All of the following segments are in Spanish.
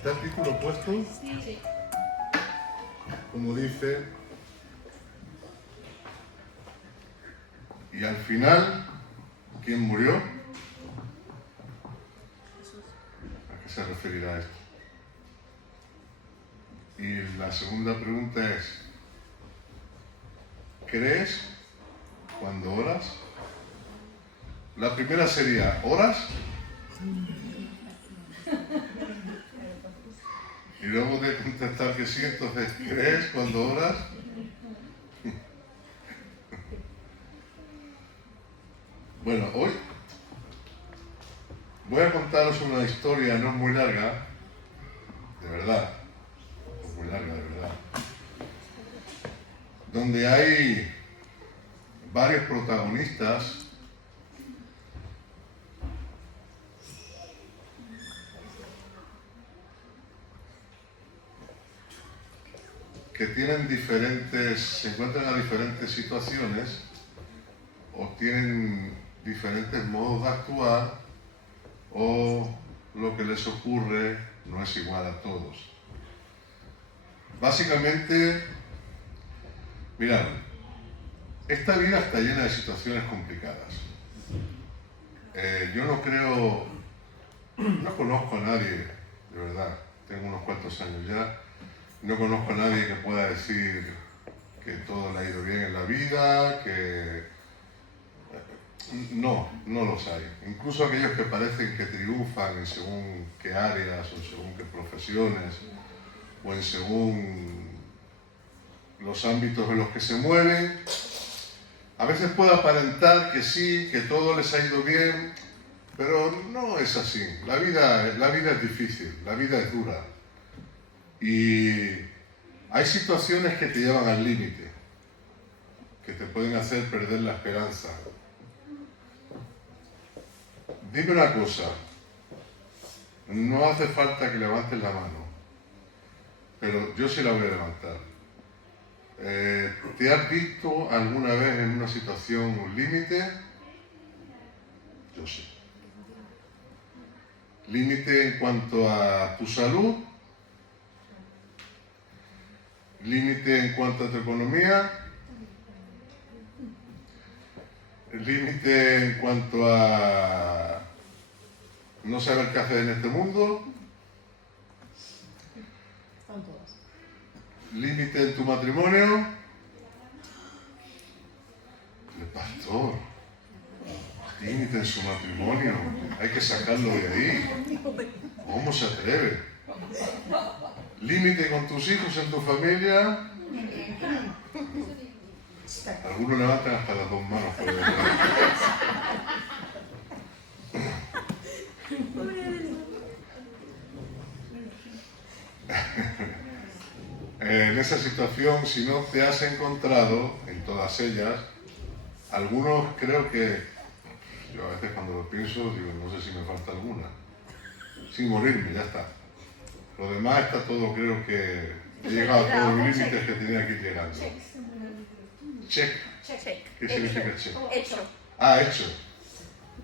¿Está el título puesto? Sí. Como dice, y al final, ¿quién murió? ¿A qué se referirá esto? Y la segunda pregunta es, ¿crees cuando oras? La primera sería, ¿oras? Y luego de contestar que sí, entonces, ¿crees cuando oras? Bueno, hoy voy a contaros una historia, no es muy larga, de verdad, no es muy larga, de verdad, donde hay varios protagonistas que tienen se encuentran a diferentes situaciones o tienen diferentes modos de actuar o lo que les ocurre no es igual a todos. Básicamente, mirad, esta vida está llena de situaciones complicadas. Yo no conozco a nadie, de verdad, tengo unos cuantos años ya, no conozco a nadie que pueda decir que todo le ha ido bien en la vida, que... No los hay. Incluso aquellos que parecen que triunfan en según qué áreas o según qué profesiones o en según los ámbitos en los que se mueven, a veces puede aparentar que sí, que todo les ha ido bien, pero no es así. La vida es difícil, la vida es dura. Y hay situaciones que te llevan al límite, que te pueden hacer perder la esperanza. Dime una cosa, no hace falta que levantes la mano, pero yo sí la voy a levantar. ¿Te has visto alguna vez en una situación límite? Yo sí. Límite en cuanto a tu salud, límite en cuanto a tu economía, límite en cuanto a no saber qué hacer en este mundo, límite en tu matrimonio. El pastor, límite en su matrimonio, hay que sacarlo de ahí. ¿Cómo se atreve? Límite con tus hijos en tu familia. Algunos levantan hasta las dos manos por detrás. En esa situación, si no te has encontrado en todas ellas, algunos creo que, yo a veces cuando lo pienso, digo, no sé si me falta alguna. Sin morirme, ya está. Lo demás está todo, creo que he llegado a todos los límites que tenía que ir llegando. Check. ¿Qué significa check? Hecho. Ah, hecho.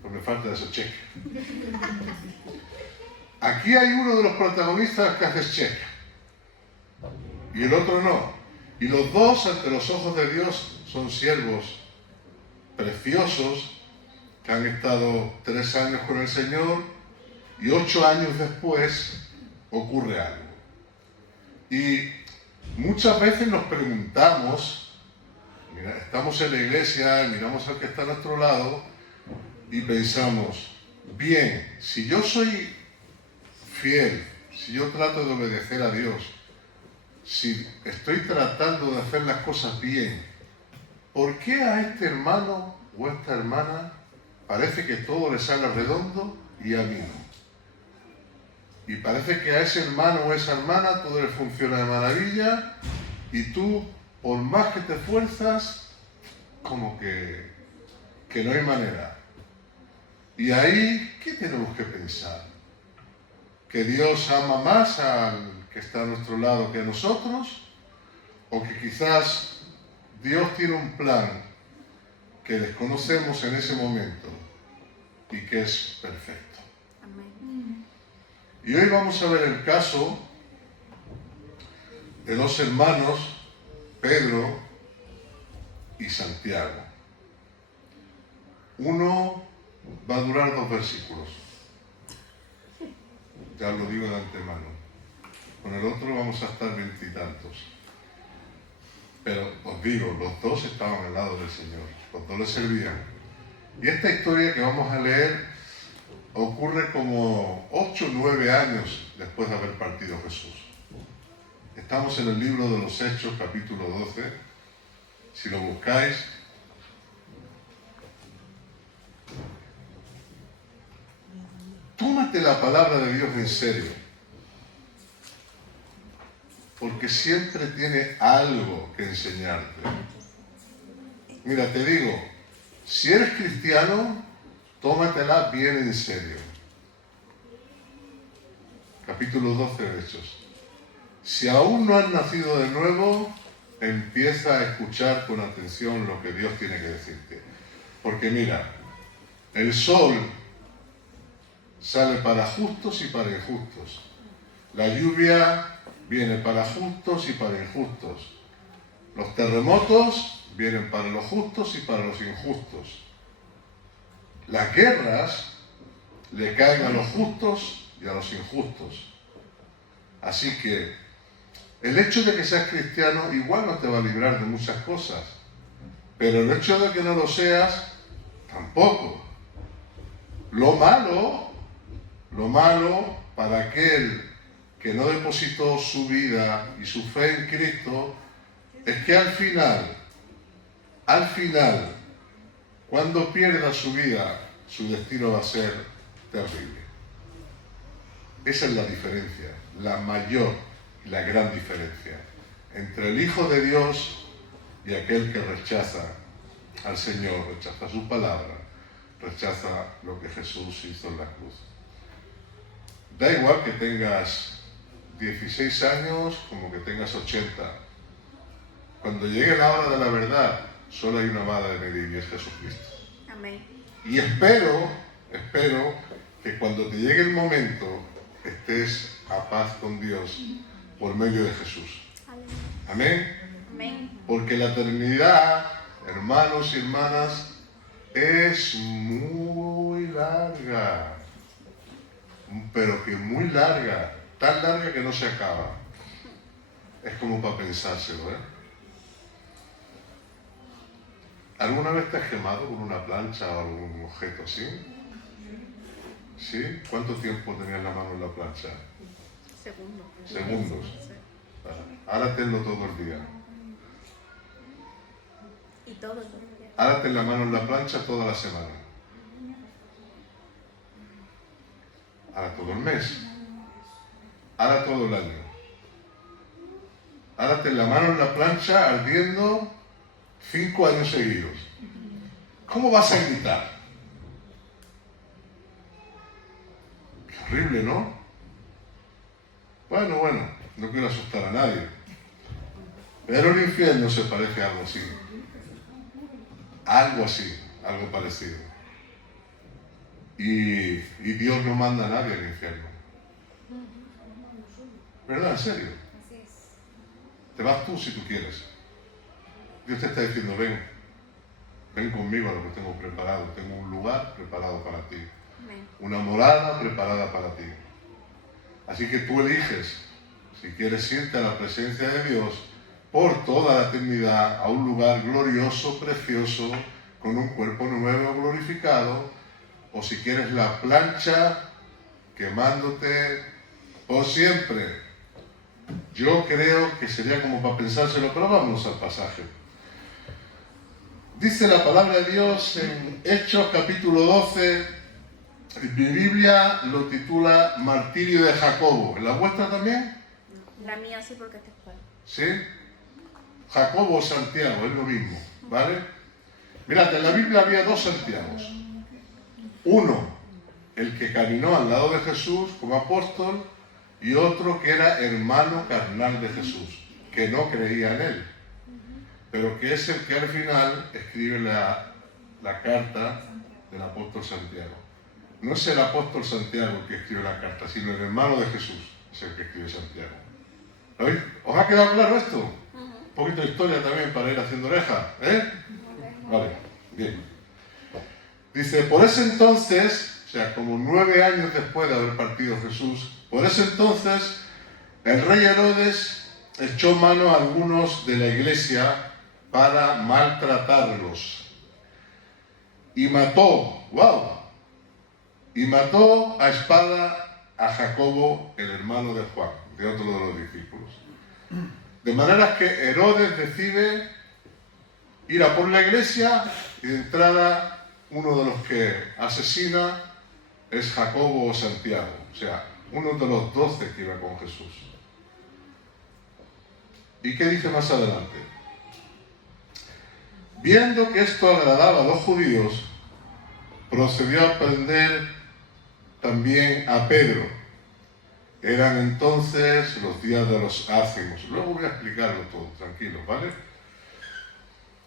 Pues me falta eso, check. Aquí hay uno de los protagonistas que hace check. Y el otro no. Y los dos, ante los ojos de Dios, son siervos preciosos que han estado 3 años con el Señor y 8 años después ocurre algo. Y muchas veces nos preguntamos, mira, estamos en la iglesia, miramos al que está a nuestro lado y pensamos, bien, si yo soy fiel, si yo trato de obedecer a Dios, si estoy tratando de hacer las cosas bien, ¿por qué a este hermano o esta hermana parece que todo le sale redondo y a mí no? Y parece que a ese hermano o esa hermana todo le funciona de maravilla y tú, por más que te esfuerzas, como que no hay manera. Y ahí, ¿qué tenemos que pensar? ¿Que Dios ama más al que está a nuestro lado que a nosotros? ¿O que quizás Dios tiene un plan que desconocemos en ese momento y que es perfecto? Amén. Y hoy vamos a ver el caso de dos hermanos, Pedro y Santiago. Uno va a durar 2 versículos. Ya lo digo de antemano. Con el otro vamos a estar 20 y tantos. Pero os digo, los dos estaban al lado del Señor. Los dos le servían. Y esta historia que vamos a leer ocurre como 8 o 9 años después de haber partido Jesús. Estamos en el libro de los Hechos, capítulo 12. Si lo buscáis, tómate la palabra de Dios en serio, porque siempre tiene algo que enseñarte. Mira, te digo, si eres cristiano, tómatela bien en serio. Capítulo 12 de Hechos. Si aún no has nacido de nuevo, empieza a escuchar con atención lo que Dios tiene que decirte. Porque mira, el sol sale para justos y para injustos. La lluvia viene para justos y para injustos. Los terremotos vienen para los justos y para los injustos. Las guerras le caen a los justos y a los injustos. Así que el hecho de que seas cristiano igual no te va a librar de muchas cosas, pero el hecho de que no lo seas, tampoco. Lo malo para aquel que no depositó su vida y su fe en Cristo, es que al final, cuando pierda su vida, su destino va a ser terrible. Esa es la diferencia, la mayor y la gran diferencia entre el Hijo de Dios y aquel que rechaza al Señor, rechaza su palabra, rechaza lo que Jesús hizo en la cruz. Da igual que tengas 16 años como que tengas 80. Cuando llegue la hora de la verdad, solo hay una vara de medir y es Jesucristo. Amén. Y espero que cuando te llegue el momento estés a paz con Dios por medio de Jesús. Amén. Amén. Porque la eternidad, hermanos y hermanas, es muy larga. Pero que muy larga, tan larga que no se acaba. Es como para pensárselo, ¿eh? ¿Alguna vez te has quemado con una plancha o algún objeto así? ¿Sí? ¿Cuánto tiempo tenías la mano en la plancha? Segundos. Sí. Ahora tenlo todo el día. Y todo. Ahora ten la mano en la plancha toda la semana. Ahora todo el mes. Ahora todo el año. Ahora ten la mano en la plancha ardiendo 5 años seguidos. ¿Cómo vas a gritar? Qué horrible, ¿no? Bueno, no quiero asustar a nadie. Pero el infierno se parece a algo así. Algo parecido. Y Dios no manda a nadie al infierno. ¿Verdad? ¿En serio? Te vas tú si tú quieres. Dios te está diciendo, ven conmigo a lo que tengo preparado. Tengo un lugar preparado para ti. Una morada preparada para ti. Así que tú eliges si quieres irte a la presencia de Dios por toda la eternidad a un lugar glorioso, precioso, con un cuerpo nuevo glorificado, o si quieres la plancha quemándote por siempre. Yo creo que sería como para pensárselo, pero vamos al pasaje. Dice la palabra de Dios en Hechos capítulo 12, mi Biblia lo titula Martirio de Jacobo. ¿En la vuestra también? La mía sí, porque te espero. ¿Sí? Jacobo o Santiago, es lo mismo, ¿vale? Mirad, en la Biblia había 2 Santiagos. Uno, el que caminó al lado de Jesús como apóstol, y otro que era hermano carnal de Jesús, que no creía en él, pero que es el que al final escribe la carta del apóstol Santiago. no es el apóstol Santiago el que escribe la carta, sino el hermano de Jesús es el que escribe Santiago. ¿Oís? ¿Os ha quedado claro esto? Un poquito de historia también para ir haciendo oreja, ¿eh? Vale, bien. Dice, por ese entonces, o sea, como 9 años después de haber partido Jesús, por ese entonces el rey Herodes echó mano a algunos de la iglesia para maltratarlos. Y mató, y mató a espada a Jacobo, el hermano de Juan, de otro de los discípulos. De manera que Herodes decide ir a por la iglesia y de entrada uno de los que asesina es Jacobo o Santiago, o sea, uno de los 12 que iba con Jesús. ¿Y qué dice más adelante? Viendo que esto agradaba a los judíos, procedió a prender también a Pedro. Eran entonces los días de los ácimos. Luego voy a explicarlo todo, tranquilos, ¿vale?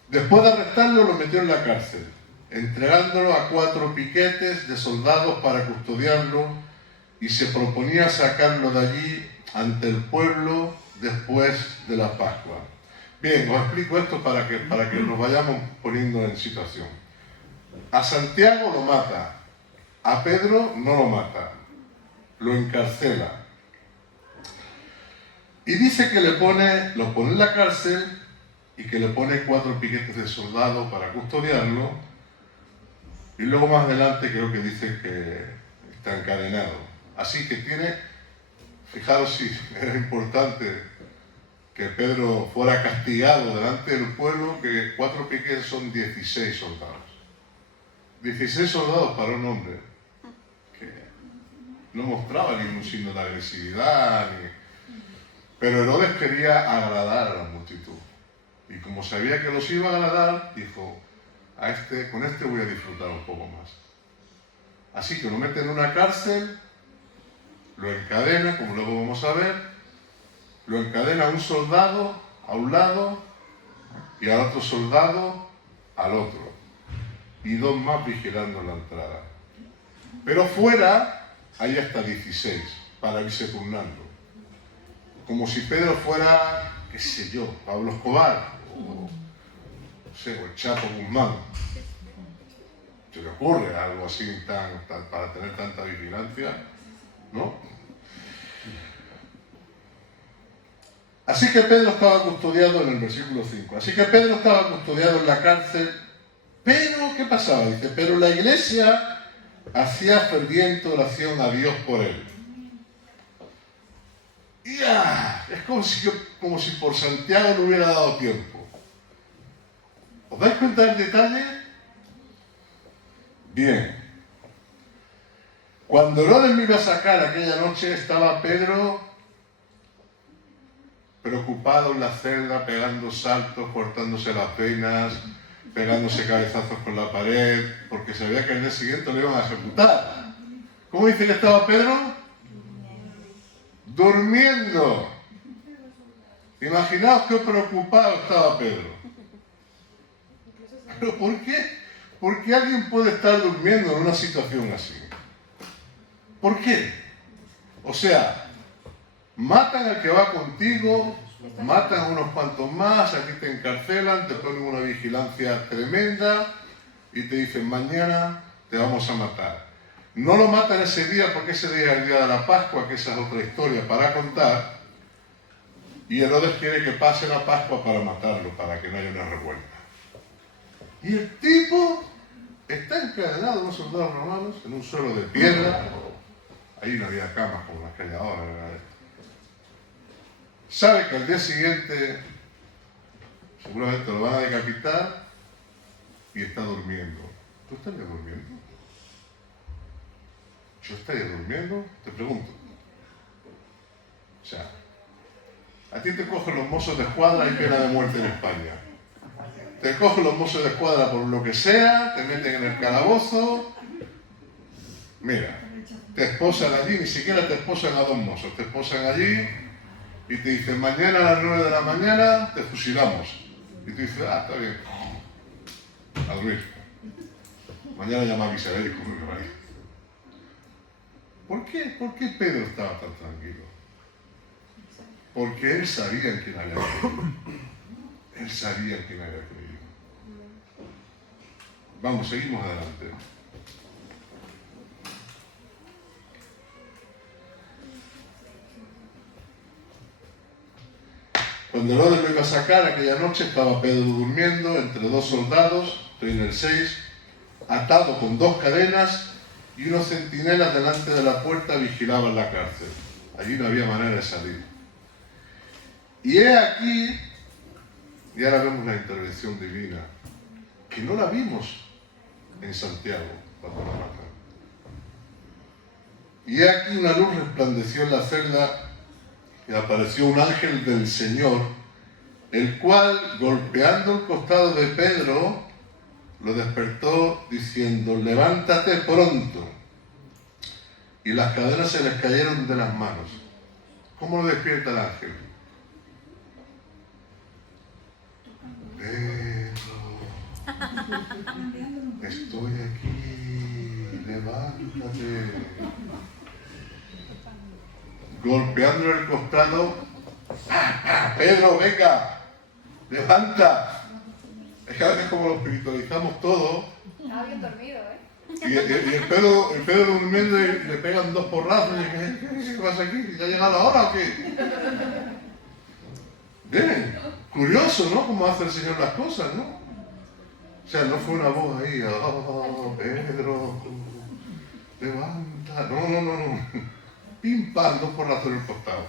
Después de arrestarlo, lo metió en la cárcel, entregándolo a 4 piquetes de soldados para custodiarlo, y se proponía sacarlo de allí ante el pueblo después de la Pascua. Bien, os explico esto para que nos vayamos poniendo en situación. A Santiago lo mata, a Pedro no lo mata, lo encarcela. Y dice que lo pone en la cárcel y que le pone 4 piquetes de soldados para custodiarlo. Y luego más adelante creo que dice que está encadenado. Así que tiene, fijaros si era importante que Pedro fuera castigado delante del pueblo, que 4 piquetes son 16 soldados. 16 soldados para un hombre que no mostraba ningún signo de agresividad, pero Herodes quería agradar a la multitud. Y como sabía que los iba a agradar, dijo, con este voy a disfrutar un poco más. Así que lo mete en una cárcel, lo encadena, como luego vamos a ver, lo encadena a un soldado a un lado y al otro soldado al otro. Y 2 más vigilando la entrada. Pero fuera hay hasta 16 para irse turnando. Como si Pedro fuera, qué sé yo, Pablo Escobar o el Chapo Guzmán. ¿Se le ocurre algo así para tener tanta vigilancia? ¿No? Así que Pedro estaba custodiado en el versículo 5. Así que Pedro estaba custodiado en la cárcel. Pero, ¿qué pasaba? Dice, pero la iglesia hacía ferviente oración a Dios por él. Es como si por Santiago no hubiera dado tiempo. ¿Os dais cuenta del detalle? Bien. Cuando Herodes lo iba a sacar aquella noche, estaba Pedro preocupado en la celda, pegando saltos, cortándose las venas, pegándose cabezazos con la pared, porque sabía que el día siguiente lo iban a ejecutar. ¿Cómo dice que estaba Pedro? Durmiendo. Imaginaos qué preocupado estaba Pedro. ¿Pero por qué? ¿Por qué alguien puede estar durmiendo en una situación así? ¿Por qué? O sea, matan al que va contigo, matan a unos cuantos más, aquí te encarcelan, te ponen una vigilancia tremenda y te dicen mañana te vamos a matar. No lo matan ese día porque ese día es el día de la Pascua, que esa es otra historia para contar, y Herodes quiere que pase la Pascua para matarlo, para que no haya una revuelta. Y el tipo está encadenado a los soldados romanos en un suelo de piedra. Ahí no había camas como las que hay ahora, ¿verdad? Sabe que al día siguiente seguramente lo van a decapitar y está durmiendo. ¿Tú estarías durmiendo? ¿Yo estaría durmiendo? Te pregunto. O sea, a ti te cogen los mozos de escuadra y pena de muerte en España. Te cogen los mozos de escuadra por lo que sea, te meten en el calabozo. Mira, te esposan allí, ni siquiera te esposan a 2 mozos, te esposan allí y te dicen mañana a las 9 de la mañana te fusilamos. Y tú dices, está bien, a dormir. Mañana llama a mis médicos, ¿Por qué? ¿Por qué Pedro estaba tan tranquilo? Porque él sabía en quién había creído. Él sabía en quién había creído. Vamos, seguimos adelante. Cuando Herodes lo iba a sacar aquella noche, estaba Pedro durmiendo entre dos soldados, estoy en el 6, atado con dos cadenas, y unos centinelas delante de la puerta vigilaban la cárcel. Allí no había manera de salir. Y he aquí, y ahora vemos la intervención divina, que no la vimos en Santiago, cuando la matan. Y he aquí una luz resplandeció en la celda y apareció un ángel del Señor, el cual, golpeando el costado de Pedro, lo despertó diciendo: levántate pronto. Y las cadenas se les cayeron de las manos. ¿Cómo lo despierta el ángel? Pedro, estoy aquí, levántate. Golpeándole el costado: Pedro, venga, levanta. Es que a veces como lo espiritualizamos todo. Estaba bien dormido, ¿eh? Y el Pedro durmiendo y le pegan dos porrazos y ¿qué pasa aquí? ¿Ya ha llegado la hora o qué? Bien, curioso, ¿no? Cómo hace el Señor las cosas, ¿no? O sea, no fue una voz ahí: oh, Pedro, levanta. No. Pim, pam, dos porrazos en el costado.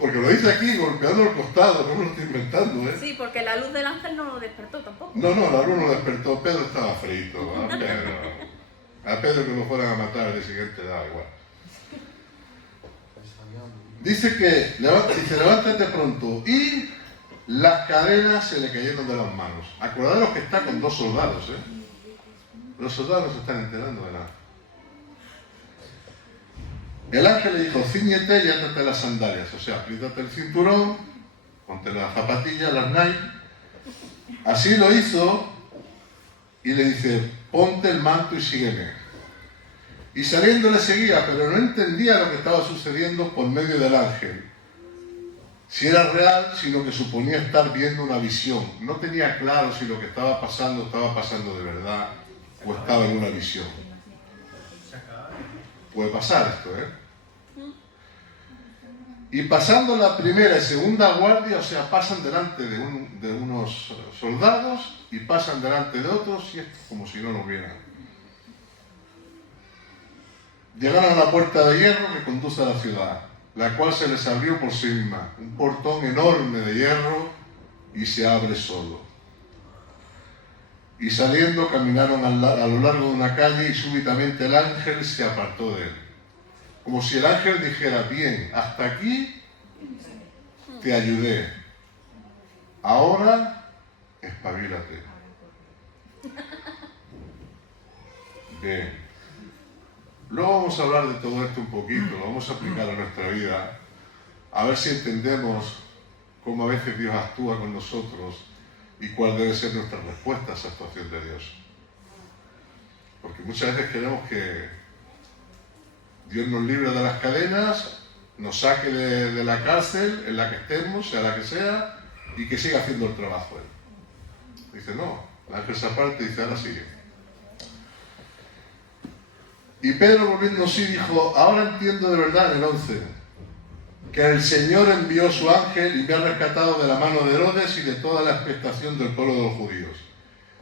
Porque lo dice aquí, golpeando el costado, no me lo estoy inventando, ¿eh? Sí, porque la luz del ángel no lo despertó tampoco. No, la luz no despertó, Pedro estaba frito. A Pedro que lo fueran a matar al día siguiente da igual. Dice que levántate pronto, y las cadenas se le cayeron de las manos. Acordaros que está con dos soldados, ¿eh? Los soldados no se están enterando de nada. El ángel le dijo: cíñete y átate las sandalias, o sea, aplítate el cinturón, ponte las zapatillas, las Nike. Así lo hizo y le dice: ponte el manto y sígueme. Y saliendo le seguía, pero no entendía lo que estaba sucediendo por medio del ángel. Si era real, sino que suponía estar viendo una visión. No tenía claro si lo que estaba pasando de verdad o estaba en una visión. Puede pasar esto, ¿eh? Y pasando la primera y segunda guardia, o sea, pasan delante de unos soldados y pasan delante de otros, y esto como si no lo vieran. Llegaron a la puerta de hierro que conduce a la ciudad, la cual se les abrió por sí misma, un portón enorme de hierro, y se abre solo. Y saliendo caminaron a lo largo de una calle, y súbitamente el ángel se apartó de él. Como si el ángel dijera: bien, hasta aquí te ayudé, ahora espabilate. Bien. Luego vamos a hablar de todo esto un poquito, lo vamos a aplicar a nuestra vida, a ver si entendemos cómo a veces Dios actúa con nosotros y cuál debe ser nuestra respuesta a esa actuación de Dios. Porque muchas veces queremos que Dios nos libre de las cadenas, nos saque de la cárcel en la que estemos, sea la que sea, y que siga haciendo el trabajo Él. Dice: no, el ángel se aparta y dice: ahora sigue. Y Pedro, volviendo sí, dijo: ahora entiendo de verdad, en el 11, que el Señor envió su ángel y me ha rescatado de la mano de Herodes y de toda la expectación del pueblo de los judíos.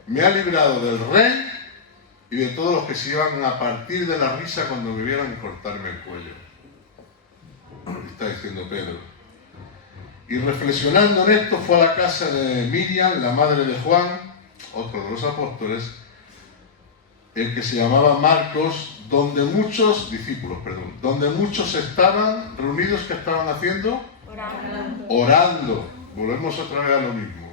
Me ha librado del rey y de todos los que se iban a partir de la risa cuando me vieran cortarme el cuello. Está diciendo Pedro. Y reflexionando en esto, fue a la casa de Miriam, la madre de Juan, otro de los apóstoles, el que se llamaba Marcos, donde muchos estaban reunidos. ¿Qué estaban haciendo? Orando. Volvemos otra vez a lo mismo.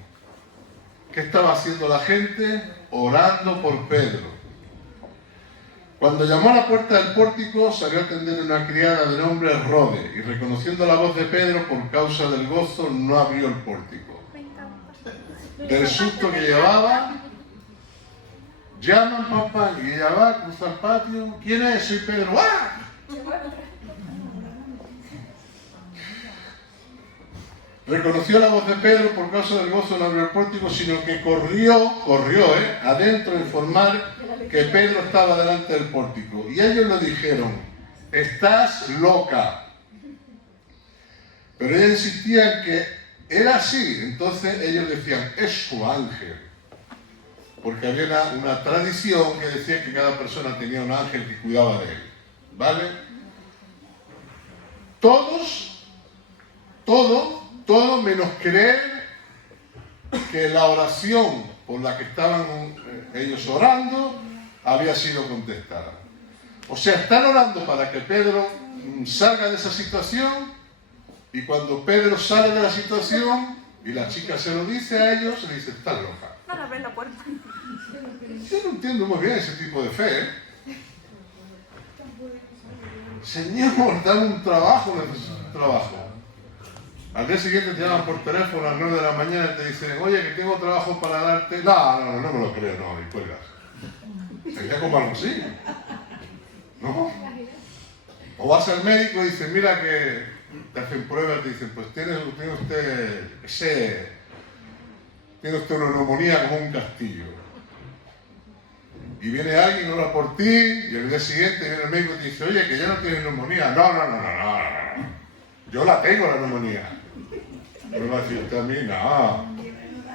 ¿Qué estaba haciendo la gente? Orando por Pedro. Cuando llamó a la puerta del pórtico, salió a atender una criada de nombre Rode, y reconociendo la voz de Pedro por causa del gozo, no abrió el pórtico. Del susto que llevaba, llaman papá y ella va, cruza el patio. ¿Quién es? Soy Pedro. ¡Ah! Reconoció la voz de Pedro por causa del gozo en el pórtico, sino que corrió, adentro a informar que Pedro estaba delante del pórtico. Y ellos le dijeron, estás loca. Pero ella insistía en que era así. Entonces ellos decían, es su ángel. Porque había una tradición que decía que cada persona tenía un ángel que cuidaba de él. ¿Vale? Todo menos creer que la oración por la que estaban ellos orando había sido contestada. O sea, están orando para que Pedro salga de esa situación, y cuando Pedro sale de la situación y la chica se lo dice a ellos, le dice, estás loca. No le abren la puerta. Yo no entiendo muy bien ese tipo de fe, ¿eh? Señor, dame un trabajo, necesito un trabajo. Al día siguiente te llaman por teléfono a las 9 de la mañana y te dicen, oye, que tengo trabajo para darte. No me lo creo, no, y cuelgas. Sería como algo así. ¿No? O vas al médico y dices, mira que te hacen pruebas, te dicen, pues tiene usted una neumonía como un castillo. Y viene alguien, ora por ti, y al día siguiente viene el médico y te dice, oye, que ya no tienes neumonía. No. Yo la tengo, la neumonía. No me va a decir usted a mí, no.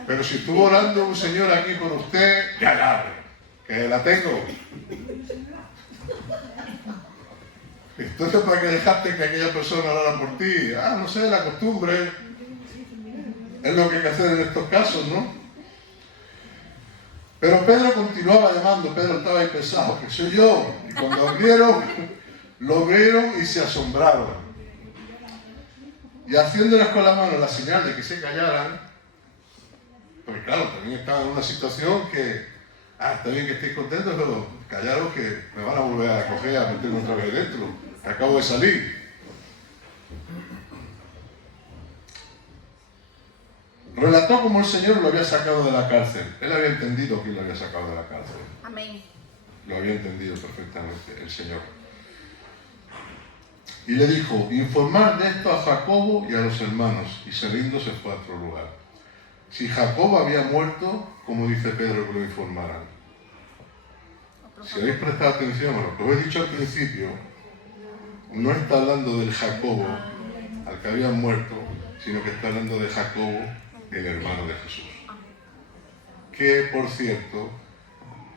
Pero si estuvo orando un señor aquí por usted, ya, que la tengo. Entonces, ¿para qué dejaste que aquella persona orara por ti? No sé, la costumbre. Es lo que hay que hacer en estos casos, ¿no? Pero Pedro continuaba llamando. Pedro estaba ahí pesado, que soy yo. Y cuando abrieron, lo vieron y se asombraron. Y haciéndoles con la mano la señal de que se callaran, porque claro, también estaban en una situación que, está bien que estéis contentos, pero callaros que me van a volver a coger, a meterme otra vez dentro, que acabo de salir. Relató cómo el Señor lo había sacado de la cárcel. Él había entendido que lo había sacado de la cárcel. Amén. Lo había entendido perfectamente el Señor. Y le dijo, informar de esto a Jacobo y a los hermanos. Y saliendo se fue a otro lugar. Si Jacobo había muerto, como dice Pedro que lo informaran. Si habéis prestado atención a lo que os he dicho al principio, no está hablando del Jacobo al que había muerto, sino que está hablando de Jacobo, el hermano de Jesús. Que, por cierto,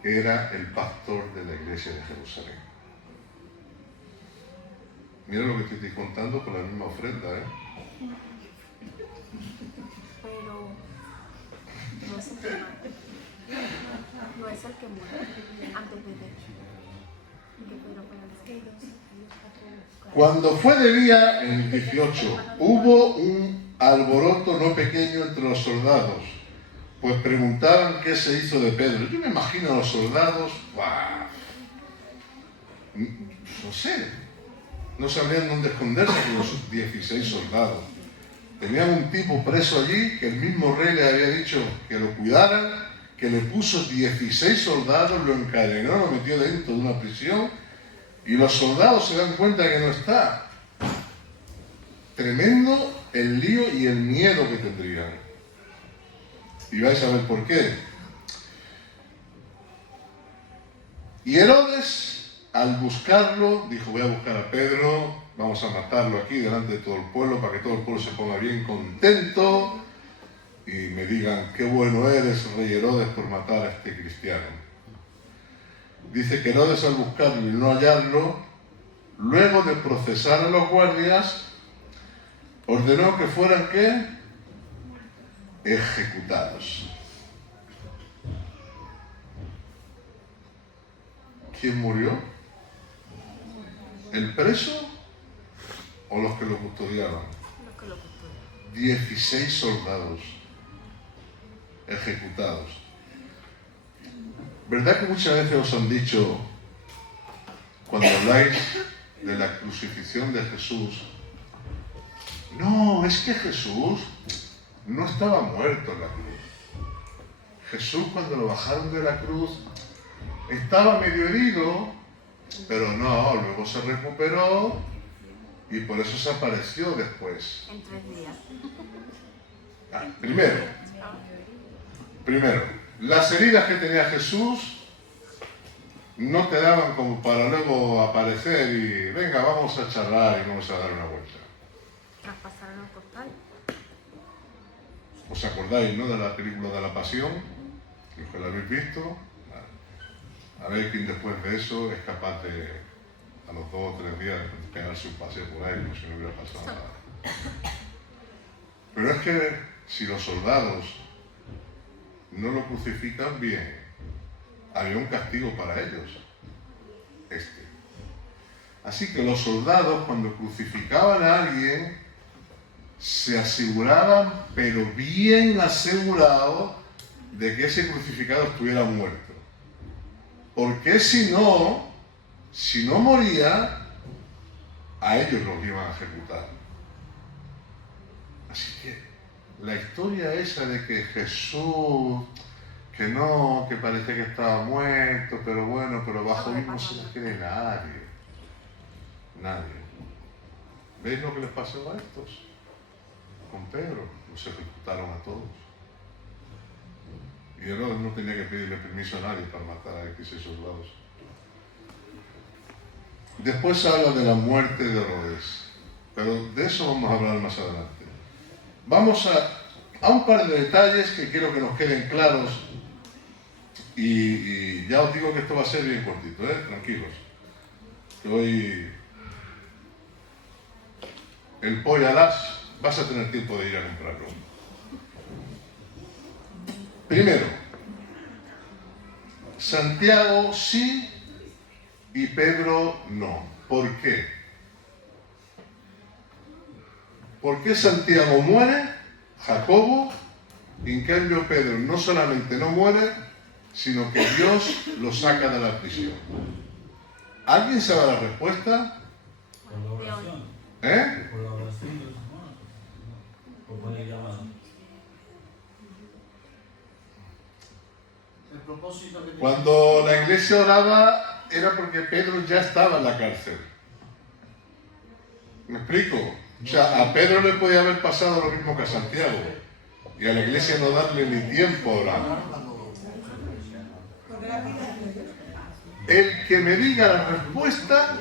era el pastor de la iglesia de Jerusalén. Mira lo que te estoy contando con la misma ofrenda, ¿eh? Pero no es el que mata. No es el que muere antes de Cuando fue de día, en el 18, hubo un alboroto no pequeño entre los soldados, pues preguntaban qué se hizo de Pedro. Yo me imagino a los soldados, no sé, no sabían dónde esconderse con los 16 soldados. Tenían un tipo preso allí que el mismo rey le había dicho que lo cuidaran, que le puso 16 soldados, lo encadenó, lo metió dentro de una prisión, y los soldados se dan cuenta que no está. Tremendo el lío y el miedo que tendrían. Y vais a ver por qué. Y Herodes, al buscarlo, dijo, voy a buscar a Pedro, vamos a matarlo aquí delante de todo el pueblo, para que todo el pueblo se ponga bien contento y me digan, qué bueno eres, rey Herodes, por matar a este cristiano. Dice que Herodes, al buscarlo y no hallarlo, luego de procesar a los guardias, ordenó que fueran, ¿qué? Ejecutados. ¿Quién murió? ¿El preso o los que lo custodiaban? Los que lo custodian. 16 soldados ejecutados. ¿Verdad que muchas veces os han dicho, cuando habláis de la crucifixión de Jesús, no, es que Jesús no estaba muerto en la cruz? Jesús, cuando lo bajaron de la cruz, estaba medio herido, pero no, luego se recuperó y por eso se apareció después. En 3 días. Primero, las heridas que tenía Jesús no te daban como para luego aparecer y venga, vamos a charlar y vamos a dar una vuelta. Traspasaron el costal. ¿Os acordáis, no, de la película de la Pasión? Los que la habéis visto. A ver quién después de eso es capaz de, a los 2 o 3 días, de pegarse un paseo por ahí, como si no hubiera pasado nada. Pero es que si los soldados no lo crucifican bien, había un castigo para ellos. Así que los soldados, cuando crucificaban a alguien, se aseguraban, pero bien asegurados, de que ese crucificado estuviera muerto. Porque si no moría, a ellos los iban a ejecutar. Así que la historia esa de que Jesús, que no, que parecía que estaba muerto, pero bueno, pero bajo mismo no se la cree nadie. Nadie. ¿Veis lo que les pasó a estos? Con Pedro, los ejecutaron a todos. Y Herodes no tenía que pedirle permiso a nadie para matar a X soldados. Después habla de la muerte de Herodes, pero de eso vamos a hablar más adelante. Vamos a un par de detalles que quiero que nos queden claros y ya os digo que esto va a ser bien cortito, tranquilos. Que hoy el pollo alas vas a tener tiempo de ir a comprarlo. Primero, Santiago sí y Pedro no. ¿Por qué? ¿Por qué Santiago muere, Jacobo, y en cambio Pedro no solamente no muere, sino que Dios lo saca de la prisión? ¿Alguien sabe la respuesta? Por la oración. ¿Eh? Por la oración de los hermanos. O por el llamado. El propósito que Cuando la iglesia oraba era porque Pedro ya estaba en la cárcel. ¿Me explico? O sea, a Pedro le podía haber pasado lo mismo que a Santiago. Y a la iglesia no darle ni tiempo a orar. El que me diga la respuesta,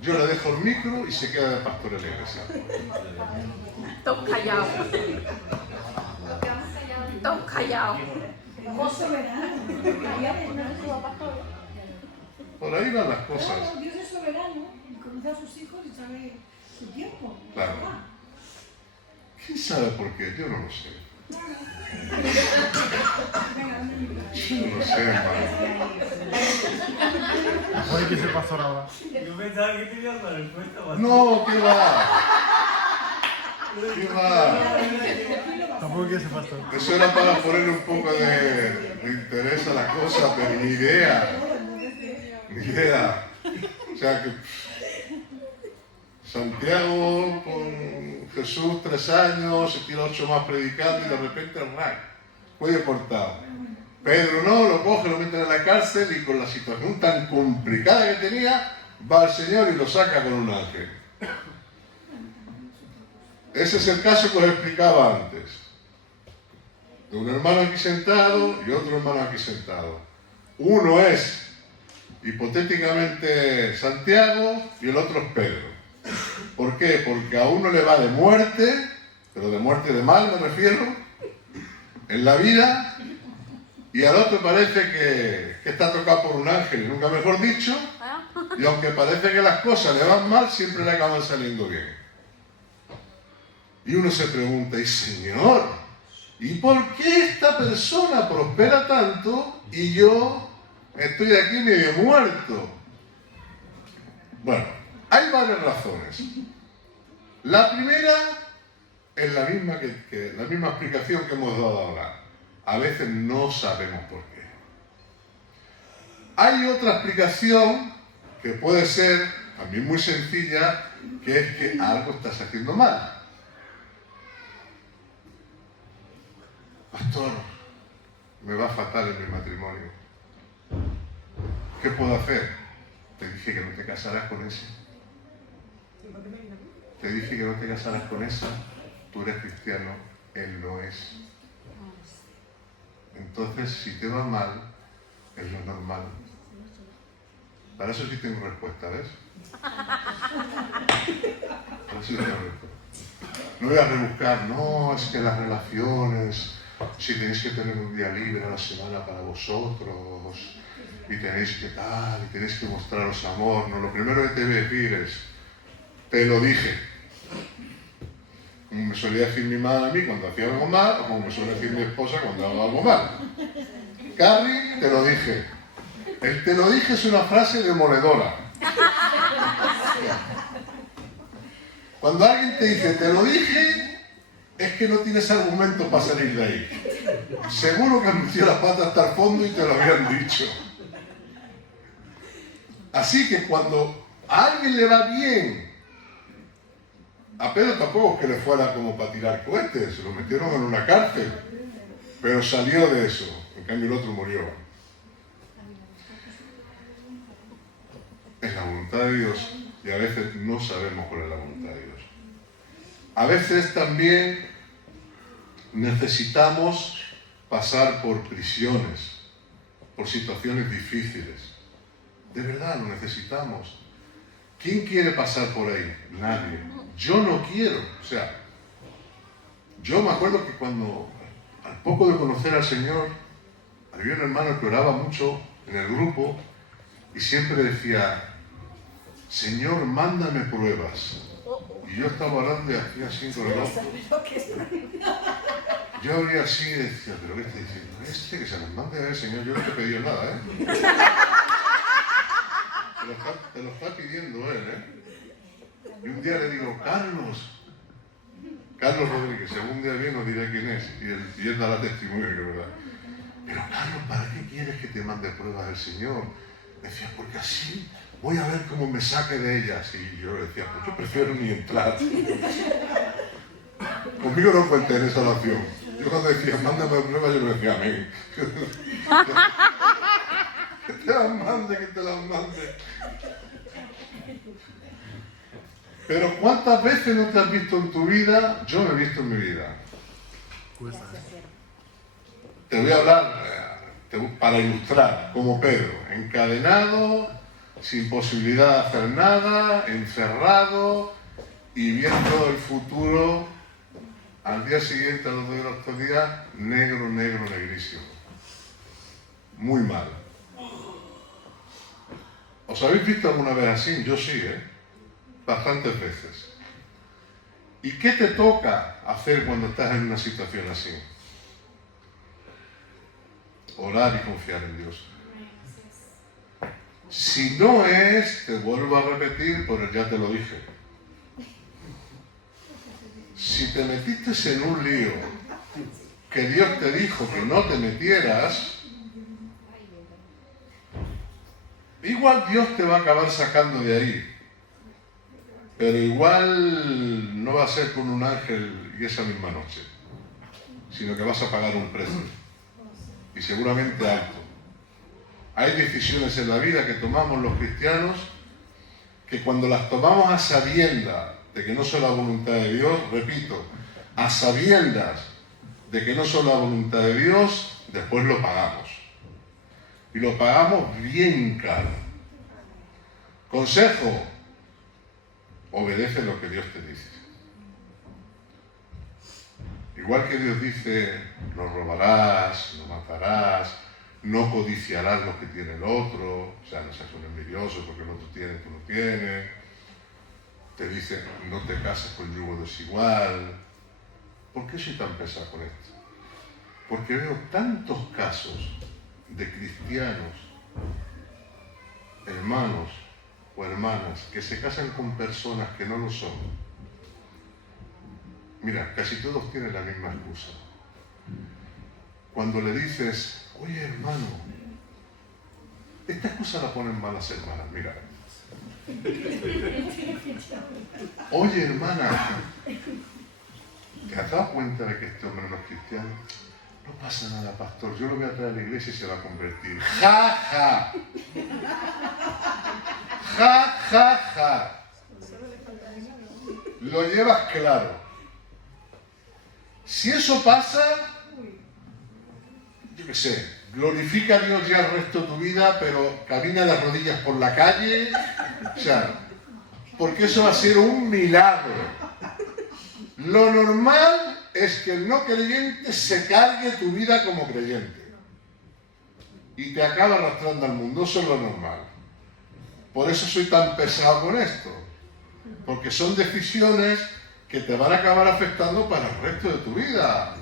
yo le dejo el micro y se queda de pastor en la iglesia. Todos callados. Todos callados. José soberano. Por ahí van las cosas. Claro, Dios es soberano y conoce a sus hijos y sabe su tiempo. Claro. ¿Quién sabe por qué? Yo no lo sé. Venga, dame el libro. Yo no lo sé, hermano. Puede que se pasó ahora. Yo pensaba que tenías la respuesta bastante. No, ¿qué va? ¿Qué va? Tampoco que se pasó. Eso era para ponerle un poco de interés a la cosa, pero ni idea. Ni idea. O sea que Santiago con Jesús 3 años, se tira 8 más predicando y de repente cuello cortado. Pedro no, lo coge, lo mete en la cárcel y con la situación tan complicada que tenía, va al Señor y lo saca con un ángel. Ese es el caso que os explicaba antes. De un hermano aquí sentado y otro hermano aquí sentado. Uno es hipotéticamente Santiago y el otro es Pedro. ¿Por qué? Porque a uno le va de muerte, pero de muerte de mal me refiero, en la vida, y al otro parece que está tocado por un ángel, nunca mejor dicho, y aunque parece que las cosas le van mal, siempre le acaban saliendo bien. Y uno se pregunta, ¿y Señor? ¿Y por qué esta persona prospera tanto y yo estoy aquí medio muerto? Bueno, hay varias razones. La primera es la misma la misma explicación que hemos dado ahora. A veces no sabemos por qué. Hay otra explicación que puede ser, también muy sencilla, que es que algo estás haciendo mal. Pastor, me va fatal en mi matrimonio. ¿qué puedo hacer? Te dije que no te casarás con ese. Te dije que no te casarás con esa. Tú eres cristiano, él no es. Entonces, si te va mal, es lo normal. Para eso sí tengo respuesta, ¿ves? Para eso sí tengo respuesta. No voy a rebuscar, no, es que las relaciones, si tenéis que tener un día libre a la semana para vosotros, y tenéis que tal, y tenéis que mostraros amor, no, lo primero que te voy a decir es, te lo dije. Como me solía decir mi madre a mí cuando hacía algo mal, o como me suele decir mi esposa cuando hago algo mal. Carrie, te lo dije. El te lo dije es una frase demoledora. Cuando alguien te dice te lo dije, es que no tienes argumento para salir de ahí. Seguro que han metido la pata hasta el fondo y te lo habían dicho. Así que cuando a alguien le va bien, a Pedro tampoco es que le fuera como para tirar cohetes, se lo metieron en una cárcel, pero salió de eso, en cambio el otro murió. Es la voluntad de Dios y a veces no sabemos cuál es la voluntad de Dios. A veces también necesitamos pasar por prisiones, por situaciones difíciles. De verdad lo necesitamos. ¿Quién quiere pasar por ahí? Nadie. Yo no quiero. O sea, yo me acuerdo que cuando, al poco de conocer al Señor, había un hermano que oraba mucho en el grupo y siempre decía, Señor, mándame pruebas. Y yo estaba orando y hacía así con el ojo. Yo abría así y decía, ¿pero qué está diciendo? Este que se nos mande el Señor, yo no te he pedido nada, ¿eh? Te lo está pidiendo él, ¿eh? Y un día le digo, Carlos Rodríguez, si algún día viene os diré quién es, y él dará testimonio que es verdad. Pero Carlos, ¿para qué quieres que te mande pruebas del Señor? Decía, porque así voy a ver cómo me saque de ellas. Y yo decía, pues yo prefiero ni entrar. Conmigo no cuenten en esa oración. Yo cuando decía, mándame pruebas, yo le decía, amén. Que te las mande, que te las mande. Pero ¿cuántas veces no te has visto en tu vida? Yo me he visto en mi vida. Te voy a hablar para ilustrar, como Pedro, encadenado, sin posibilidad de hacer nada, encerrado y viendo el futuro al día siguiente, a los de los otros días, negro, negrísimo. Muy mal. ¿Os habéis visto alguna vez así? Yo sí, bastantes veces. ¿Y qué te toca hacer cuando estás en una situación así? Orar y confiar en Dios. Si no es, te vuelvo a repetir, pero ya te lo dije. Si te metiste en un lío que Dios te dijo que no te metieras, igual Dios te va a acabar sacando de ahí. Pero igual no va a ser con un ángel y esa misma noche, sino que vas a pagar un precio. Y seguramente alto. Hay decisiones en la vida que tomamos los cristianos que cuando las tomamos a sabiendas de que no son la voluntad de Dios, repito, a sabiendas de que no son la voluntad de Dios, después lo pagamos. Y lo pagamos bien caro. Consejo, obedece lo que Dios te dice. Igual que Dios dice, no robarás, no matarás, no codiciarás lo que tiene el otro, o sea, no seas un envidioso porque el otro tiene, tú no tienes. Te dice, no te cases con yugo desigual. ¿Por qué soy tan pesado con esto? Porque veo tantos casos de cristianos, hermanos o hermanas, que se casan con personas que no lo son. Mira, casi todos tienen la misma excusa. Cuando le dices, oye hermano, esta excusa la ponen malas hermanas, mira. Oye hermana, ¿te has dado cuenta de que este hombre no es cristiano? No pasa nada, pastor, yo lo voy a traer a la iglesia y se va a convertir. ¡Ja, ja! ¡Ja, ja, ja! Lo llevas claro. Si eso pasa, yo qué sé, glorifica a Dios ya el resto de tu vida, pero camina de rodillas por la calle, o sea, porque eso va a ser un milagro. Lo normal es que el no creyente se cargue tu vida como creyente y te acaba arrastrando al mundo. Eso es lo normal. Por eso soy tan pesado con esto, porque son decisiones que te van a acabar afectando para el resto de tu vida.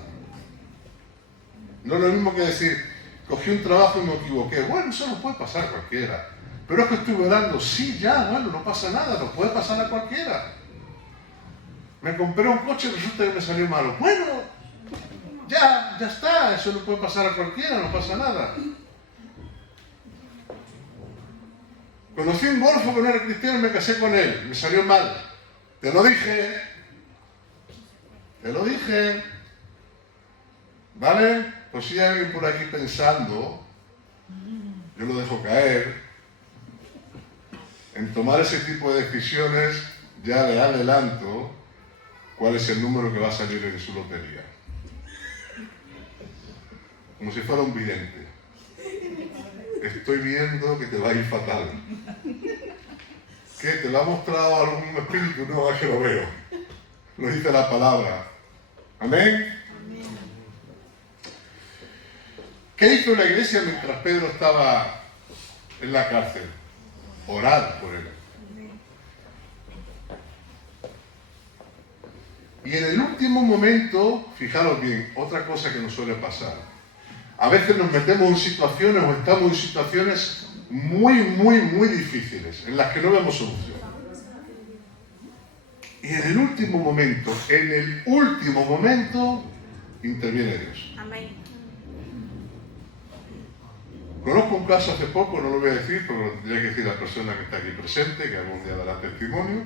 No es lo mismo que decir, cogí un trabajo y me equivoqué. Bueno, eso no puede pasar a cualquiera. Pero es que estuve orando. Sí, ya, bueno, no pasa nada, nos puede pasar a cualquiera. Me compré un coche y resulta que me salió malo. Bueno, ya está, eso no puede pasar a cualquiera, no pasa nada. Conocí un golfo que no era cristiano y me casé con él, me salió mal. Te lo dije. ¿Vale? Pues si hay alguien por aquí pensando, yo lo dejo caer, en tomar ese tipo de decisiones, ya le adelanto cuál es el número que va a salir en su lotería. Como si fuera un vidente. Estoy viendo que te va a ir fatal. ¿Qué? ¿Te lo ha mostrado algún espíritu? No, es que lo veo. Lo dice la palabra. ¿Amén? ¿Qué hizo la iglesia mientras Pedro estaba en la cárcel? Orar por él. Y en el último momento, fijaros bien, otra cosa que nos suele pasar. A veces nos metemos en situaciones o estamos en situaciones muy difíciles, en las que no vemos solución. Y en el último momento, interviene Dios. Amén. Conozco un caso hace poco, no lo voy a decir, pero lo tendría que decir la persona que está aquí presente, que algún día dará testimonio.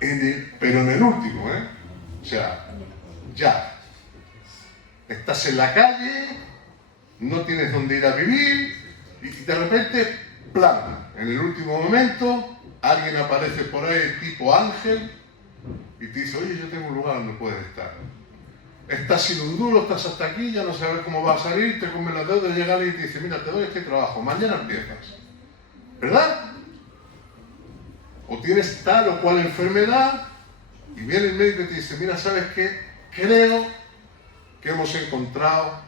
Pero en el último, o sea, ya. Estás en la calle, no tienes dónde ir a vivir, y de repente, plan, en el último momento, alguien aparece por ahí tipo ángel, y te dice, oye, yo tengo un lugar donde puedes estar. Estás sin un duro, estás hasta aquí, ya no sabes cómo va a salir, te comes la deuda, llega alguien y te dice, mira, te doy este trabajo, mañana empiezas. ¿Verdad? O tienes tal o cual enfermedad, y viene el médico y te dice, mira, ¿sabes qué? Creo que hemos encontrado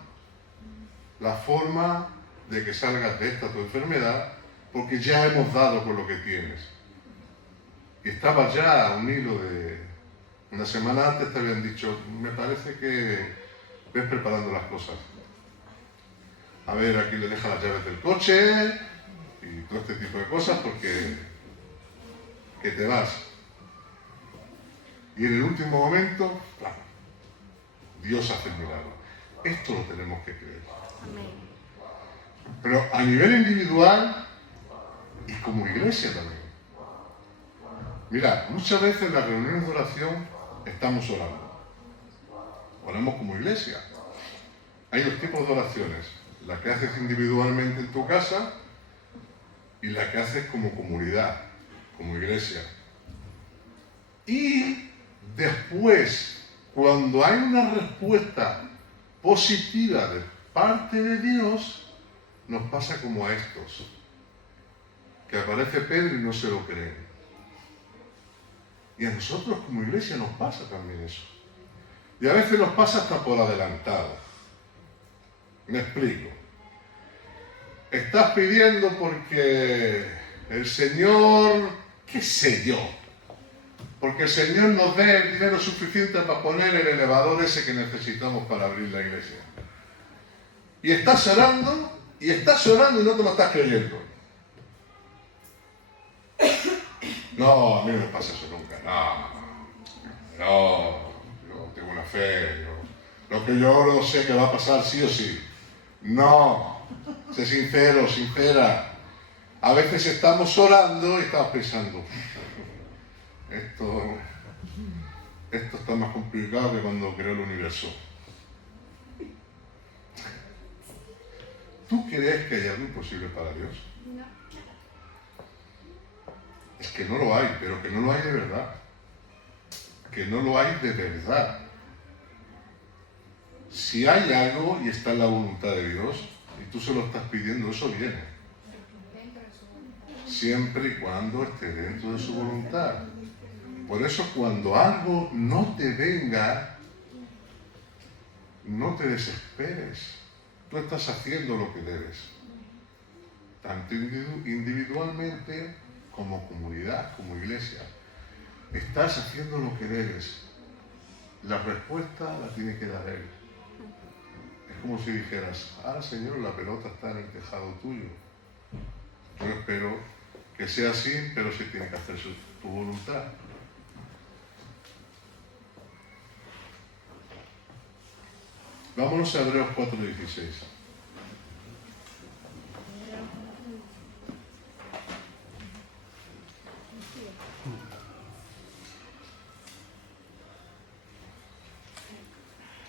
la forma de que salgas de esta tu enfermedad, porque ya hemos dado con lo que tienes. Y estabas ya a un hilo de... Una semana antes te habían dicho, me parece que ves preparando las cosas. A ver, aquí le dejas las llaves del coche y todo este tipo de cosas porque que te vas. Y en el último momento, claro, Dios hace el milagro. Esto lo tenemos que creer. Amén. Pero a nivel individual y como iglesia también. Mira, muchas veces en las reuniones de oración estamos orando. Oramos como iglesia. Hay dos tipos de oraciones. La que haces individualmente en tu casa y la que haces como comunidad, como iglesia. Y después, cuando hay una respuesta positiva de parte de Dios, nos pasa como a estos. Que aparece Pedro y no se lo creen. Y a nosotros como iglesia nos pasa también eso. Y a veces nos pasa hasta por adelantado. Me explico. Estás pidiendo porque el Señor, qué sé yo, porque el Señor nos dé el dinero suficiente para poner el elevador ese que necesitamos para abrir la iglesia. Y estás orando y no te lo estás creyendo. No, a mí no me pasa eso nunca. No, yo tengo una fe. Lo que yo oro sé que va a pasar sí o sí. No, sé sincero, sincera. A veces estamos orando y estamos pensando, esto está más complicado que cuando creó el universo. ¿Tú crees que hay algo imposible para Dios? No. Es que no lo hay, pero que no lo hay de verdad. Que no lo hay de verdad. Si hay algo y está en la voluntad de Dios, y tú se lo estás pidiendo, eso viene. Siempre y cuando esté dentro de su voluntad. Por eso cuando algo no te venga, no te desesperes. Tú estás haciendo lo que debes. Tanto individualmente como comunidad, como iglesia. Estás haciendo lo que debes. La respuesta la tiene que dar Él. Es como si dijeras, ahora Señor, la pelota está en el tejado tuyo. Yo espero que sea así, pero se tiene que hacer tu voluntad. Vámonos a Hebreos 4:16.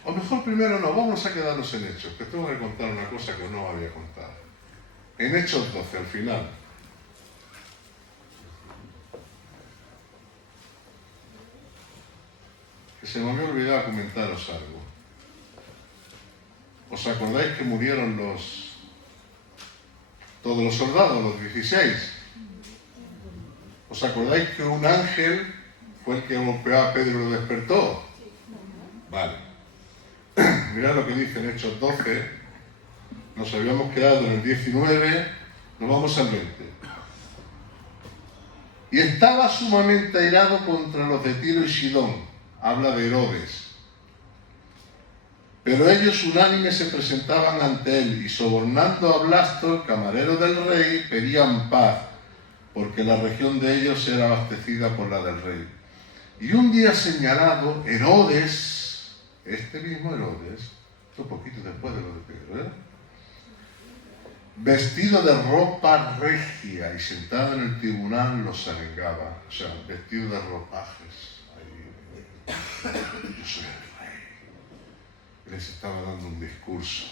O mejor primero no, vamos a quedarnos en Hechos, que tengo que contar una cosa que no había contado. En Hechos 12, al final. Que se me había olvidado comentaros algo. ¿Os acordáis que murieron todos los soldados, los 16? ¿Os acordáis que un ángel fue el que golpeó a Pedro y lo despertó? Vale. Mirad lo que dice en Hechos 12. Nos habíamos quedado en el 19, nos vamos al 20. Y estaba sumamente airado contra los de Tiro y Sidón. Habla de Herodes. Pero ellos unánimes se presentaban ante él y sobornando a Blasto, el camarero del rey, pedían paz, porque la región de ellos era abastecida por la del rey. Y un día señalado, Herodes, este mismo Herodes, un poquito después de lo de Pedro, vestido de ropa regia y sentado en el tribunal los arengaba, o sea, vestido de ropajes. Ahí, yo soy el rey. Les estaba dando un discurso.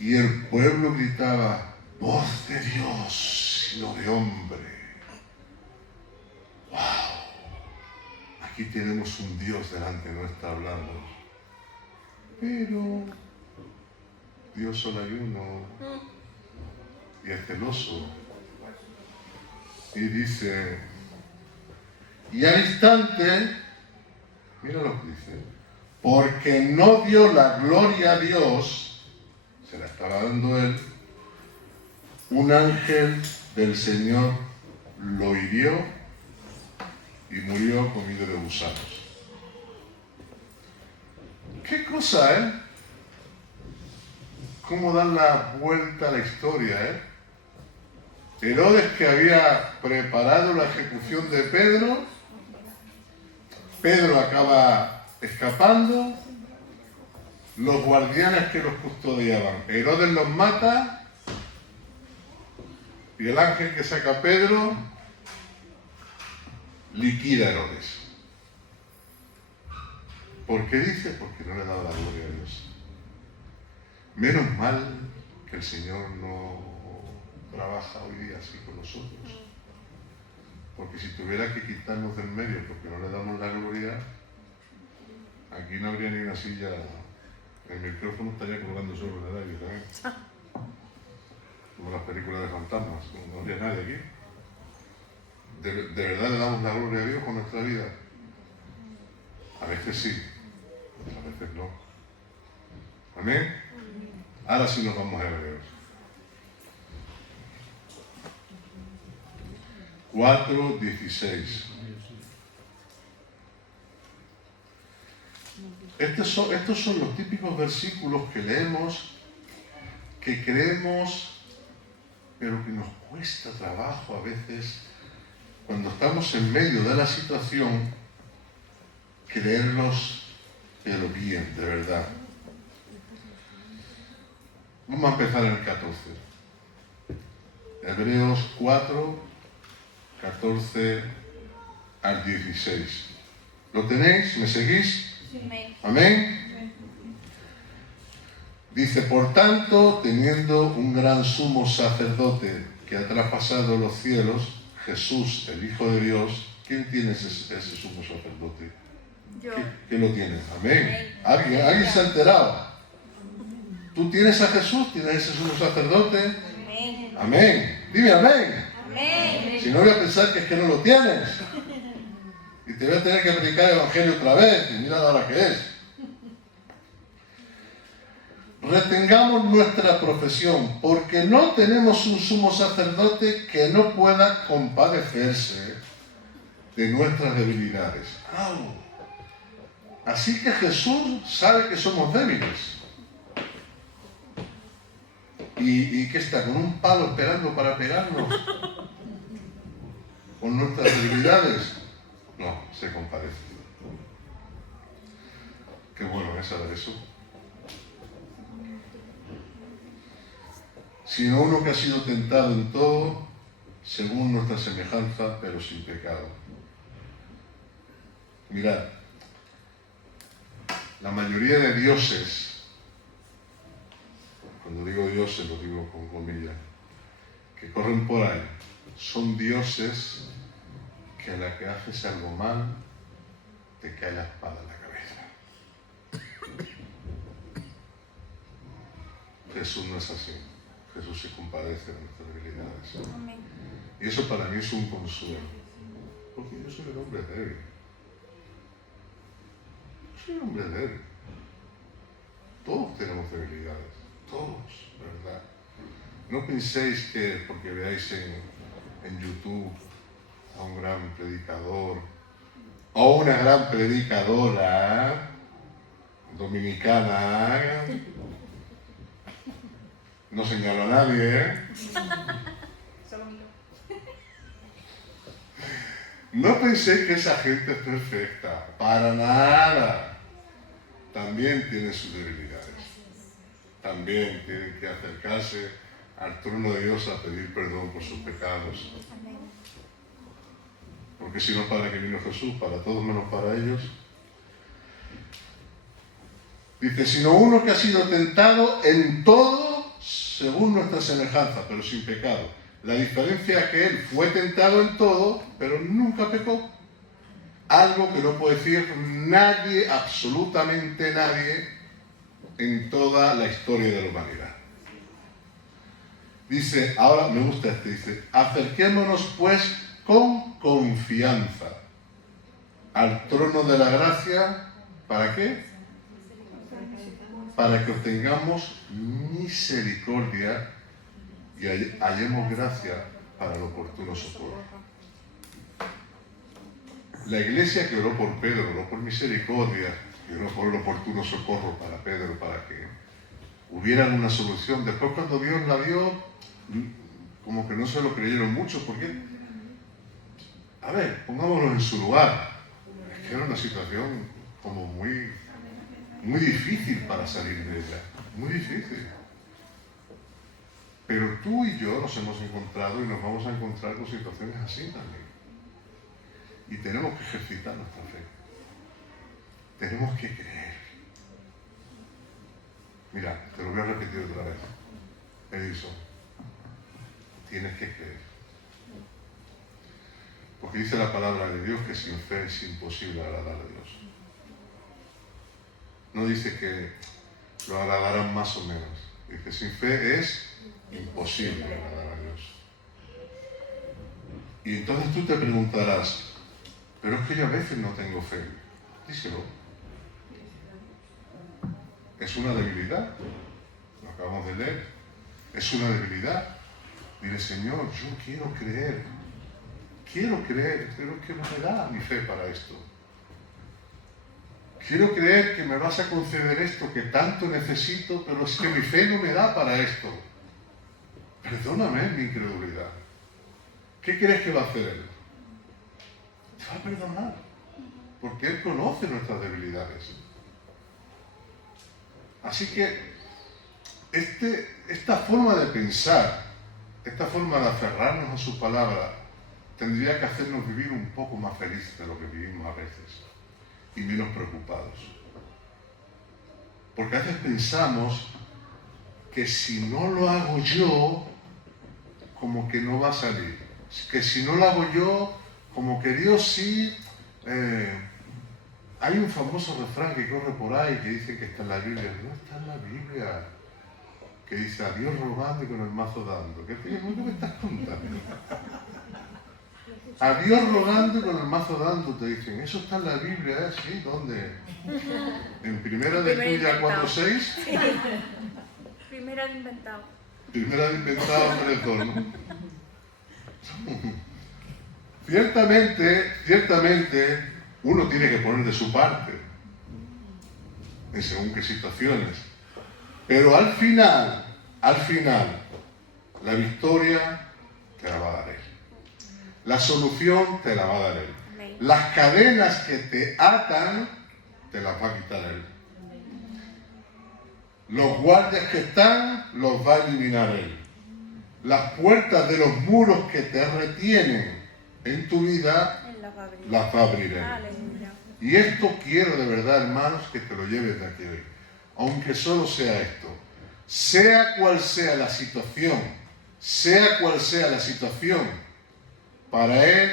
Y el pueblo gritaba, voz de Dios y no de hombre. ¡Wow! Aquí tenemos un Dios delante nuestra hablando. Pero Dios solo hay uno y es celoso. Y dice, y al instante, mira lo que dice, porque no dio la gloria a Dios, se la estaba dando él, un ángel del Señor lo hirió y murió comido de gusanos. ¿Qué cosa, eh? ¿Cómo dan la vuelta a la historia, eh? Herodes, que había preparado la ejecución de Pedro, Pedro acaba escapando, los guardianes que los custodiaban, Herodes los mata y el ángel que saca a Pedro liquida a Herodes. ¿Por qué dice? Porque no le ha dado la gloria a Dios. Menos mal que el Señor no trabaja hoy día así con nosotros. Porque si tuviera que quitarnos del medio porque no le damos la gloria, aquí no habría ni una silla, el micrófono estaría colgando sobre el aire también. Como las películas de fantasmas, no habría nadie aquí. ¿De verdad le damos la gloria a Dios con nuestra vida? A veces sí, a veces no. ¿Amén? Ahora sí nos vamos a Hebreos. 4:16. Estos son los típicos versículos que leemos, que creemos, pero que nos cuesta trabajo a veces, cuando estamos en medio de la situación, creerlos, pero bien, de verdad. Vamos a empezar en el 14. Hebreos 4, 14 al 16. ¿Lo tenéis? ¿Me seguís? Amén. Amén. Dice, por tanto, teniendo un gran sumo sacerdote que ha traspasado los cielos, Jesús, el Hijo de Dios, ¿quién tiene ese sumo sacerdote? Yo. ¿Quién lo tiene? Amén. ¿Alguien se ha enterado? ¿Tú tienes a Jesús? ¿Tienes ese sumo sacerdote? Amén. Amén. Dime amén. Amén. Si no voy a pensar que es que no lo tienes. Y te voy a tener que predicar el Evangelio otra vez. Y mira la hora que es. Retengamos nuestra profesión, porque no tenemos un sumo sacerdote que no pueda compadecerse de nuestras debilidades. Así que Jesús sabe que somos débiles. ¿Y qué está? ¿Con un palo esperando para pegarnos? ¿Con nuestras debilidades? No, se compadece. Qué bueno es saber eso. Sino uno que ha sido tentado en todo, según nuestra semejanza, pero sin pecado. Mirad, la mayoría de dioses, cuando digo dioses lo digo con comillas, que corren por ahí, son dioses que a la que haces algo mal, te cae la espada en la cabeza. Jesús no es así. Jesús se compadece de nuestras debilidades. Amén. Y eso para mí es un consuelo. Porque yo soy un hombre débil. Yo soy un hombre débil. Todos tenemos debilidades. Todos, ¿verdad? No penséis que porque veáis en YouTube a un gran predicador o una gran predicadora dominicana, no señalo a nadie, Solo mío. no penséis que esa gente es perfecta, para nada. También tiene sus debilidades. También tienen que acercarse al trono de Dios a pedir perdón por sus pecados. Amén. Porque si no, ¿para qué vino Jesús? Para todos menos para ellos. Dice, sino uno que ha sido tentado en todo según nuestra semejanza, pero sin pecado. La diferencia es que él fue tentado en todo, pero nunca pecó. Algo que no puede decir nadie, absolutamente nadie, en toda la historia de la humanidad. Dice, ahora me gusta dice, acerquémonos pues con confianza al trono de la gracia, ¿para qué? Para que obtengamos misericordia y hallemos gracia para el oportuno socorro. La iglesia que oró por Pedro, oró por misericordia, y oró por el oportuno socorro para Pedro, para que hubiera una solución. Después cuando Dios la dio, como que no se lo creyeron mucho, porque, a ver, pongámoslo en su lugar. Es que era una situación como muy difícil para salir de ella, muy difícil. Pero tú y yo nos hemos encontrado y nos vamos a encontrar con situaciones así también. Y tenemos que ejercitar nuestra fe. Tenemos que creer. Mira, te lo voy a repetir otra vez. Edison, tienes que creer. Porque dice la palabra de Dios que sin fe es imposible agradar a Dios. No dice que lo agradarán más o menos. Dice, sin fe es imposible agradar a Dios. Y entonces tú te preguntarás, pero es que yo a veces no tengo fe. Díselo. Es una debilidad. Lo acabamos de leer. Es una debilidad. Dile, Señor, yo quiero creer, pero que no me da mi fe para esto. Quiero creer que me vas a conceder esto que tanto necesito, pero es que mi fe no me da para esto. Perdóname mi incredulidad. ¿Qué crees que va a hacer Él? Te va a perdonar, porque Él conoce nuestras debilidades. Así que esta forma de pensar, esta forma de aferrarnos a su palabra, tendría que hacernos vivir un poco más felices de lo que vivimos a veces y menos preocupados. Porque a veces pensamos que si no lo hago yo, como que no va a salir. Que si no lo hago yo, como que Dios sí... hay un famoso refrán que corre por ahí que dice que está en la Biblia. No está en la Biblia. Que dice a Dios rogando y con el mazo dando. ¿Qué me estás contando? A Dios rogando y con el mazo dando, te dicen. Eso está en la Biblia, ¿eh? Sí, ¿dónde? En Primera de Tuya 4:6. Primera de inventado. Primera de inventado 3:2, ¿no? Ciertamente, uno tiene que poner de su parte, en según qué situaciones. Pero al final, la victoria te la va a dar Él. La solución te la va a dar Él. Amén. Las cadenas que te atan, te las va a quitar Él. Los guardias que están, los va a eliminar Él. Las puertas de los muros que te retienen en tu vida, Él las va a abrir. las va a abrir Él. Aleluya. Y esto quiero de verdad, hermanos, que te lo lleves de aquí hoy. Aunque solo sea esto. Sea cual sea la situación, para Él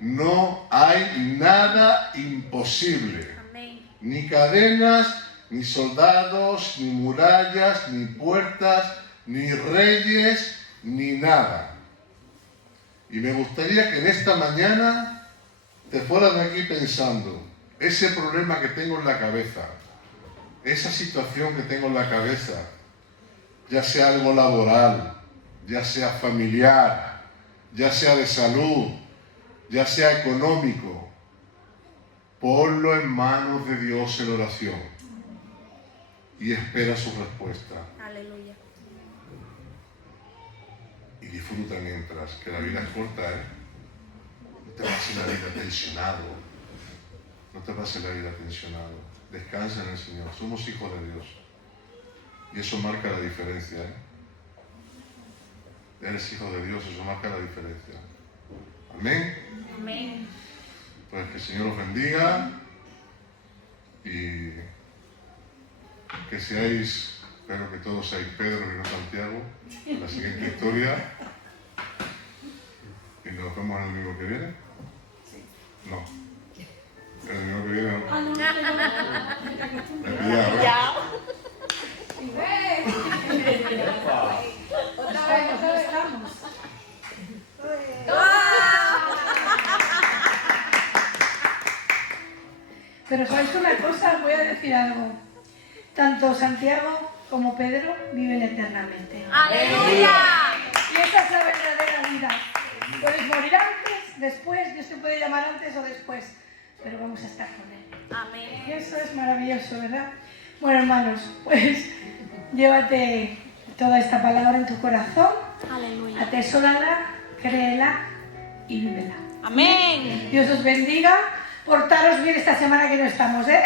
no hay nada imposible. Amén. Ni cadenas, ni soldados, ni murallas, ni puertas, ni reyes, ni nada. Y me gustaría que en esta mañana te fueras de aquí pensando, ese problema que tengo en la cabeza, esa situación que tengo en la cabeza, ya sea algo laboral, ya sea familiar, ya sea de salud, ya sea económico, ponlo en manos de Dios en oración y espera su respuesta. Aleluya. Y disfruta mientras, que la vida es corta, ¿eh? No te pases la vida tensionado. No te pases la vida tensionado. Descansa en el Señor. Somos hijos de Dios. Y eso marca la diferencia, ¿eh? Eres hijo de Dios, eso marca la diferencia. Amén. Amén. Pues que el Señor os bendiga y que seáis, espero que todos seáis Pedro y no Santiago, en la siguiente historia. Y nos vemos en el domingo que viene. No. El domingo que viene no. Ah, no, Me he pillado, ¿eh? Ya. otra vez estamos. Pero sabéis una cosa, voy a decir algo. Tanto Santiago como Pedro viven eternamente. Aleluya. Y esa es la verdadera vida. Puedes morir antes, después, Dios te puede llamar antes o después, pero vamos a estar con Él. Amén. Y eso es maravilloso, ¿verdad? Bueno, hermanos, pues llévate toda esta palabra en tu corazón, Aleluya. atesórala, créela y vívela. Amén. Dios os bendiga. Portaros bien esta semana que no estamos, ¿eh?